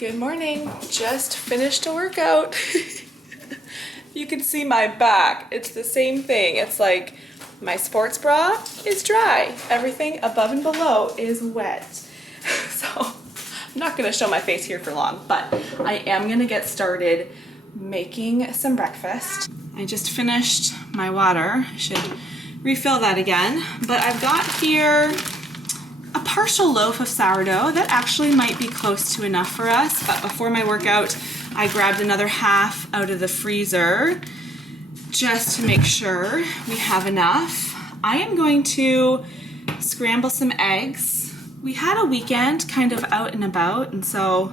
Good morning. Just finished a workout. You can see my back. It's the same thing. It's like my sports bra is dry. Everything above and below is wet. So I'm not gonna show my face here for long, but I am gonna get started making some breakfast. I just finished my water. I should refill that again, but I've got here a partial loaf of sourdough. That actually might be close to enough for us, but before my workout, I grabbed another half out of the freezer just to make sure we have enough. I am going to scramble some eggs. We had a weekend kind of out and about, and so,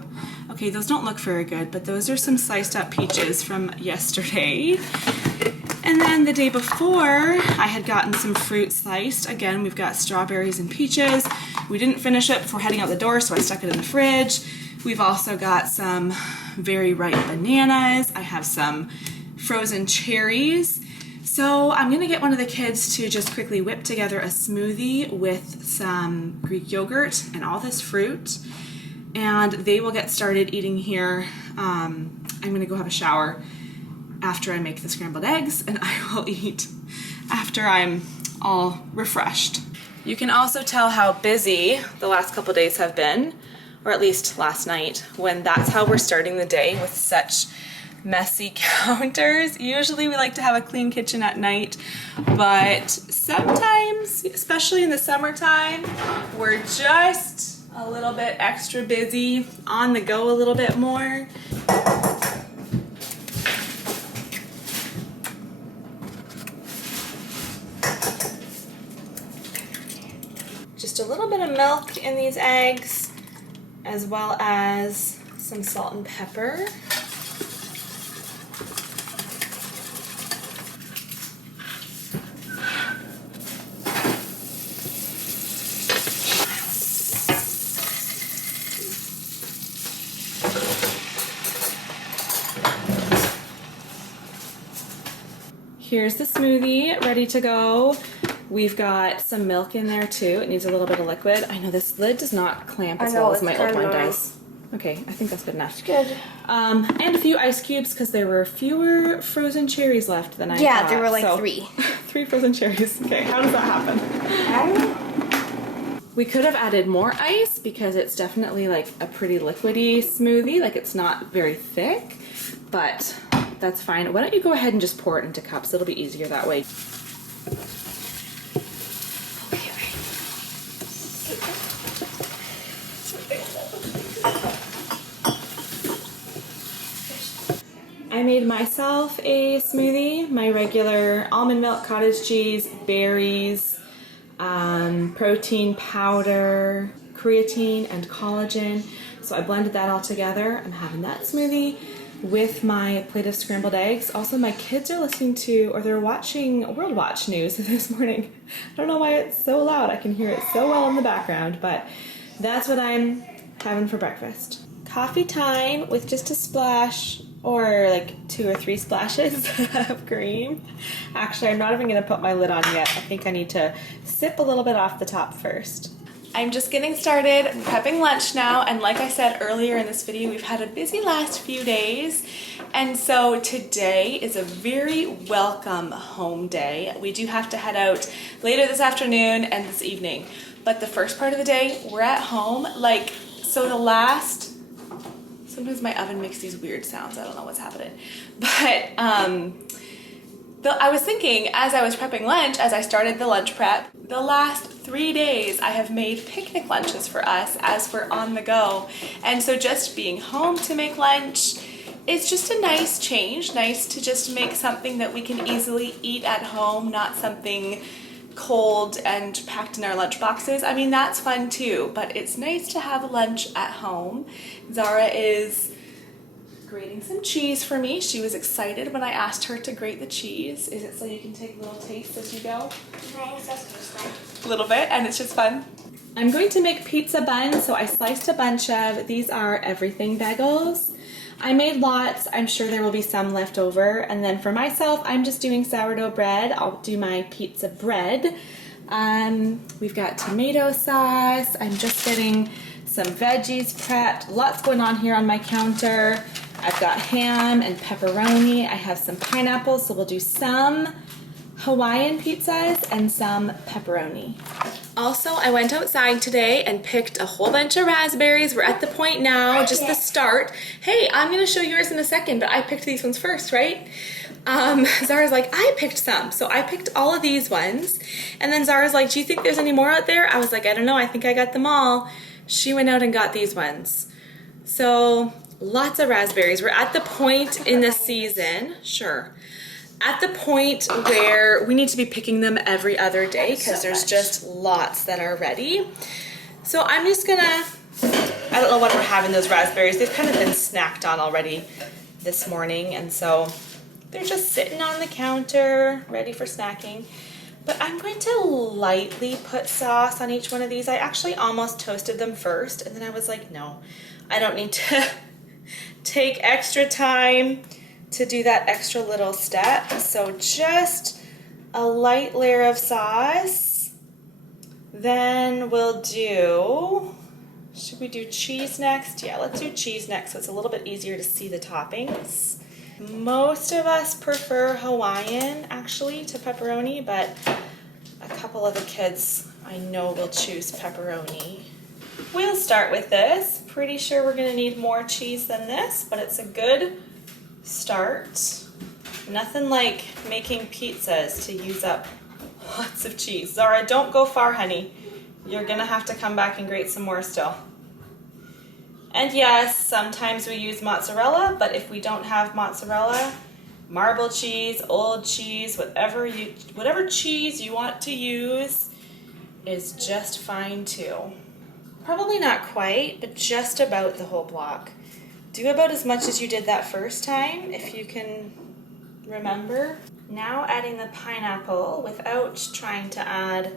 okay, those don't look very good, but those are some sliced up peaches from yesterday. And then the day before, I had gotten some fruit sliced. Again, we've got strawberries and peaches. We didn't finish it before heading out the door, so I stuck it in the fridge. We've also got some very ripe bananas. I have some frozen cherries. So I'm gonna get one of the kids to just quickly whip together a smoothie with some Greek yogurt and all this fruit. And they will get started eating here. I'm gonna go have a shower after I make the scrambled eggs, and I will eat after I'm all refreshed. You can also tell how busy the last couple days have been, or at least last night, when that's how we're starting the day, with such messy counters. Usually we like to have a clean kitchen at night, but sometimes, especially in the summertime, we're just a little bit extra busy, on the go a little bit more. Just a little bit of milk in these eggs, as well as some salt and pepper. Here's the smoothie ready to go. We've got some milk in there too. It needs a little bit of liquid. I know this lid does not clamp as well as my old one does. Okay, I think that's good enough. Good. And a few ice cubes because there were fewer frozen cherries left than I thought. Yeah, there were like 3. 3 frozen cherries. Okay, how does that happen? I don't know. We could have added more ice because it's definitely like a pretty liquidy smoothie. Like, it's not very thick, but that's fine. Why don't you go ahead and just pour it into cups? It'll be easier that way. I made myself a smoothie, my regular almond milk, cottage cheese, berries, protein powder, creatine, and collagen. So I blended that all together. I'm having that smoothie with my plate of scrambled eggs. Also, my kids are listening to, or they're watching World Watch News this morning. I don't know why it's so loud. I can hear it so well in the background, but that's what I'm having for breakfast. Coffee time with just a splash, or like 2 or 3 splashes of cream. Actually, I'm not even gonna put my lid on yet. I think I need to sip a little bit off the top first. I'm just getting started prepping lunch now, and like I said earlier in this video, we've had a busy last few days, and so today is a very welcome home day. We do have to head out later this afternoon and this evening, but the first part of the day, we're at home. Like, so the last, sometimes my oven makes these weird sounds. I don't know what's happening. But I was thinking as I was prepping lunch, as I started the lunch prep, the last 3 days I have made picnic lunches for us as we're on the go. And so just being home to make lunch, it's just a nice change. Nice to just make something that we can easily eat at home, not something cold and packed in our lunch boxes. I mean, that's fun too, but it's nice to have lunch at home. Zara is grating some cheese for me. She was excited when I asked her to grate the cheese. Is it so you can take little tastes as you go? A little bit, and it's just fun. I'm going to make pizza buns, so I sliced a bunch of, these are everything bagels. I made lots. I'm sure there will be some left over. And then for myself, I'm just doing sourdough bread. I'll do my pizza bread. We've got tomato sauce. I'm just getting some veggies prepped. Lots going on here on my counter. I've got ham and pepperoni. I have some pineapples, so we'll do some Hawaiian pizzas and some pepperoni. Also, I went outside today and picked a whole bunch of raspberries. We're at the point now, just the start. Hey, I'm gonna show yours in a second, but I picked these ones first, right? Zara's like, I picked some. So I picked all of these ones. And then Zara's like, do you think there's any more out there? I was like, I don't know, I think I got them all. She went out and got these ones. So lots of raspberries. We're at the point in the season, sure, at the point where we need to be picking them every other day because there's just lots that are ready. So I'm just gonna, I don't know what we're having those raspberries. They've kind of been snacked on already this morning, and so they're just sitting on the counter ready for snacking. But I'm going to lightly put sauce on each one of these. I actually almost toasted them first, and then I was like, no, I don't need to take extra time to do that extra little step. So just a light layer of sauce. Then we'll do, should we do cheese next? Yeah, let's do cheese next so it's a little bit easier to see the toppings. Most of us prefer Hawaiian actually to pepperoni, but a couple of the kids I know will choose pepperoni. We'll start with this. Pretty sure we're gonna need more cheese than this, but it's a good start. Nothing like making pizzas to use up lots of cheese. Zara, don't go far, honey. You're gonna have to come back and grate some more still. And yes, sometimes we use mozzarella, but if we don't have mozzarella, marble cheese, old cheese, whatever cheese you want to use is just fine too. Probably not quite, but just about the whole block. Do about as much as you did that first time, if you can remember. Now adding the pineapple without trying to add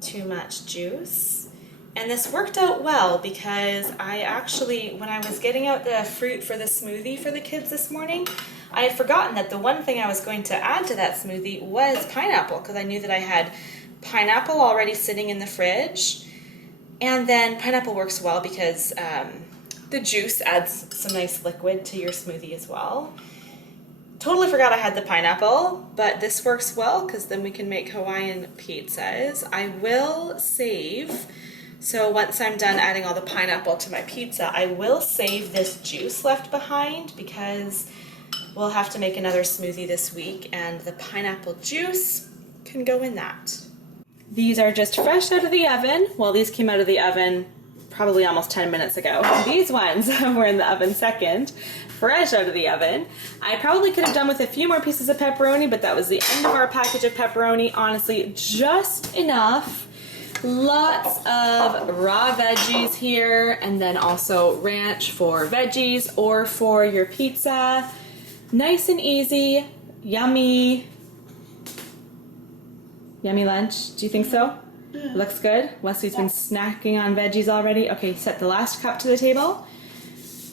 too much juice. And this worked out well because I actually, when I was getting out the fruit for the smoothie for the kids this morning, I had forgotten that the one thing I was going to add to that smoothie was pineapple, because I knew that I had pineapple already sitting in the fridge. And then pineapple works well because the juice adds some nice liquid to your smoothie as well. Totally forgot I had the pineapple, but this works well because then we can make Hawaiian pizzas. I will save, so once I'm done adding all the pineapple to my pizza, I will save this juice left behind because we'll have to make another smoothie this week and the pineapple juice can go in that. These are just fresh out of the oven. Well, these came out of the oven probably almost 10 minutes ago. These ones were in the oven second, fresh out of the oven. I probably could have done with a few more pieces of pepperoni, but that was the end of our package of pepperoni. Honestly, just enough. Lots of raw veggies here, and then also ranch for veggies or for your pizza. Nice and easy, yummy. Yummy lunch, do you think so? Looks good. Wesley's been snacking on veggies already. Okay, set the last cup to the table.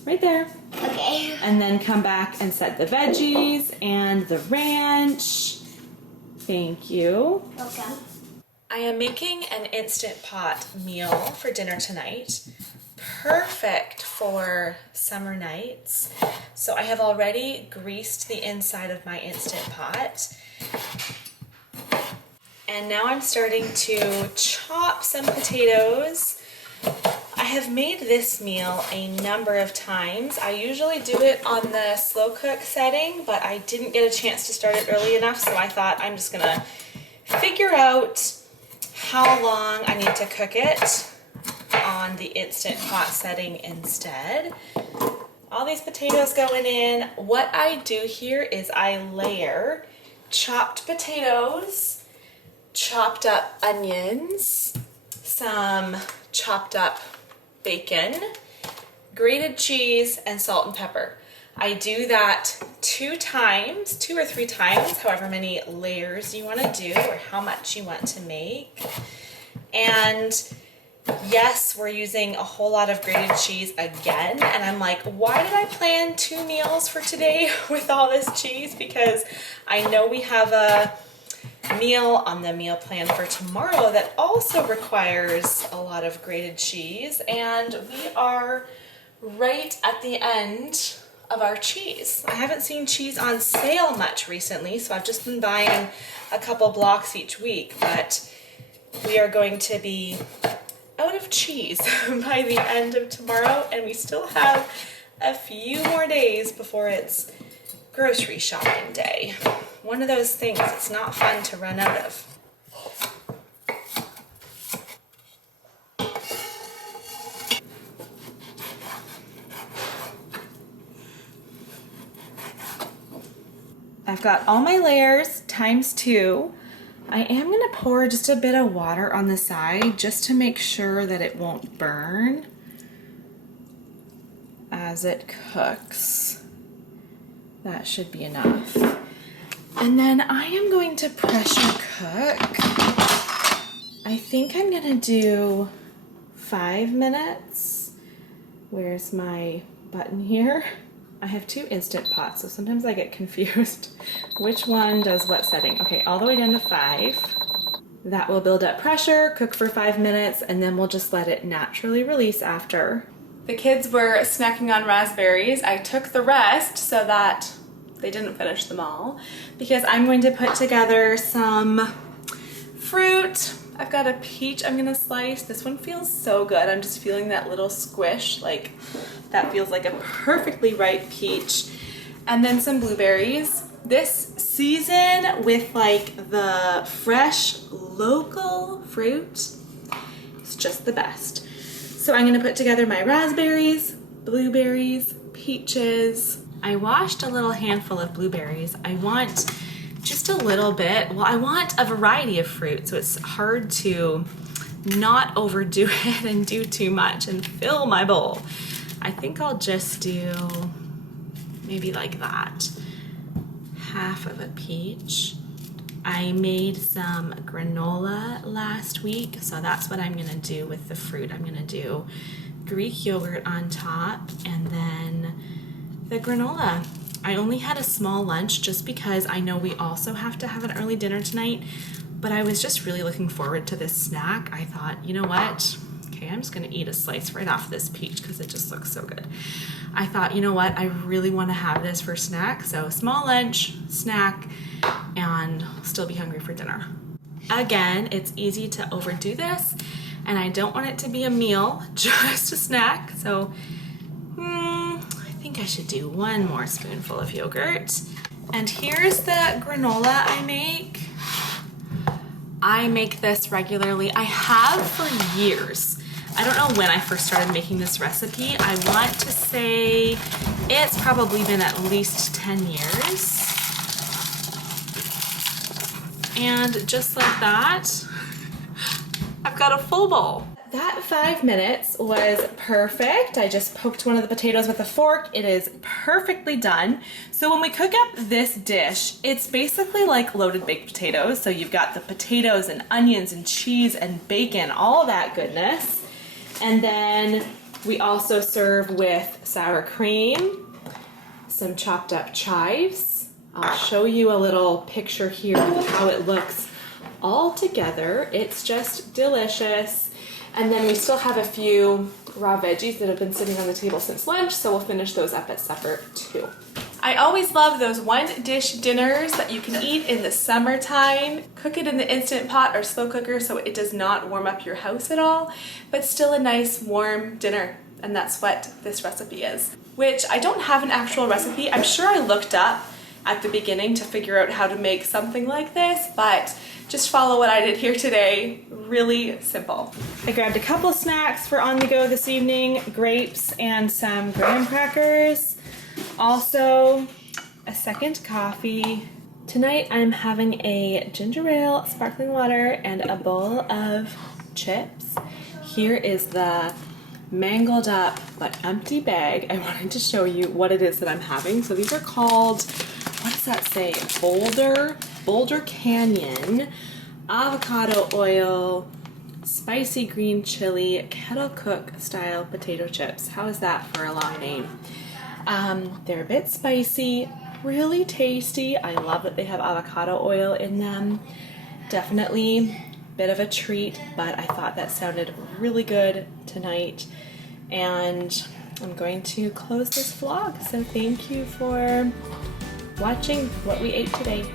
Right there. Okay. And then come back and set the veggies and the ranch. Thank you. Welcome. I am making an Instant Pot meal for dinner tonight. Perfect for summer nights. So I have already greased the inside of my Instant Pot. And now I'm starting to chop some potatoes. I have made this meal a number of times. I usually do it on the slow cook setting, but I didn't get a chance to start it early enough, so I thought I'm just gonna figure out how long I need to cook it on the Instant Pot setting instead. All these potatoes going in. What I do here is I layer chopped potatoes, chopped up onions, some chopped up bacon, grated cheese, and salt and pepper. I do that 2 or 3 times, however many layers you want to do or how much you want to make. And yes, we're using a whole lot of grated cheese again, and I'm like, why did I plan 2 meals for today with all this cheese? Because I know we have a meal on the meal plan for tomorrow that also requires a lot of grated cheese, and we are right at the end of our cheese. I haven't seen cheese on sale much recently, so I've just been buying a couple blocks each week, but we are going to be out of cheese by the end of tomorrow, and we still have a few more days before it's grocery shopping day. One of those things it's not fun to run out of. I've got all my layers times 2. I am gonna pour just a bit of water on the side just to make sure that it won't burn as it cooks. That should be enough. And then I am going to pressure cook. I think I'm gonna do 5 minutes. Where's my button here? I have 2 Instant Pots, so sometimes I get confused which one does what setting. Okay, all the way down to 5. That will build up pressure, cook for 5 minutes, and then we'll just let it naturally release after. The kids were snacking on raspberries. I took the rest so that they didn't finish them all, because I'm going to put together some fruit. I've got a peach I'm gonna slice. This one feels so good. I'm just feeling that little squish, like that feels like a perfectly ripe peach. And then some blueberries. This season with like the fresh local fruit is just the best. So I'm gonna put together my raspberries, blueberries, peaches. I washed a little handful of blueberries. I want just a little bit. Well, I want a variety of fruit, so it's hard to not overdo it and do too much and fill my bowl. I think I'll just do maybe like that. Half of a peach. I made some granola last week, so that's what I'm gonna do with the fruit. I'm gonna do Greek yogurt on top and then the granola. I only had a small lunch just because I know we also have to have an early dinner tonight, but I was just really looking forward to this snack. I thought, you know what? Okay, I'm just gonna eat a slice right off this peach because it just looks so good. I thought, you know what? I really wanna have this for snack, so small lunch, snack, and still be hungry for dinner. Again, it's easy to overdo this, and I don't want it to be a meal, just a snack, so I think I should do 1 more spoonful of yogurt. And here's the granola I make. I make this regularly. I have for years. I don't know when I first started making this recipe. I want to say it's probably been at least 10 years. And just like that, I've got a full bowl. That 5 minutes was perfect. I just poked one of the potatoes with a fork. It is perfectly done. So when we cook up this dish, it's basically like loaded baked potatoes. So you've got the potatoes and onions and cheese and bacon, all that goodness. And then we also serve with sour cream, some chopped up chives. I'll show you a little picture here of how it looks all together. It's just delicious. And then we still have a few raw veggies that have been sitting on the table since lunch, so we'll finish those up at supper too. I always love those one dish dinners that you can eat in the summertime. Cook it in the Instant Pot or slow cooker so it does not warm up your house at all, but still a nice warm dinner. And that's what this recipe is, which I don't have an actual recipe. I'm sure I looked up at the beginning to figure out how to make something like this, but just follow what I did here today. Really simple. I grabbed a couple snacks for on the go this evening, grapes and some graham crackers. Also, a second coffee. Tonight I'm having a ginger ale, sparkling water, and a bowl of chips. Here is the mangled up but empty bag. I wanted to show you what it is that I'm having. So these are called, what does that say? Boulder Canyon, avocado oil, spicy green chili, kettle cook style potato chips. How is that for a long name? They're a bit spicy, really tasty. I love that they have avocado oil in them. Definitely a bit of a treat, but I thought that sounded really good tonight. And I'm going to close this vlog. So thank you for watching what we ate today.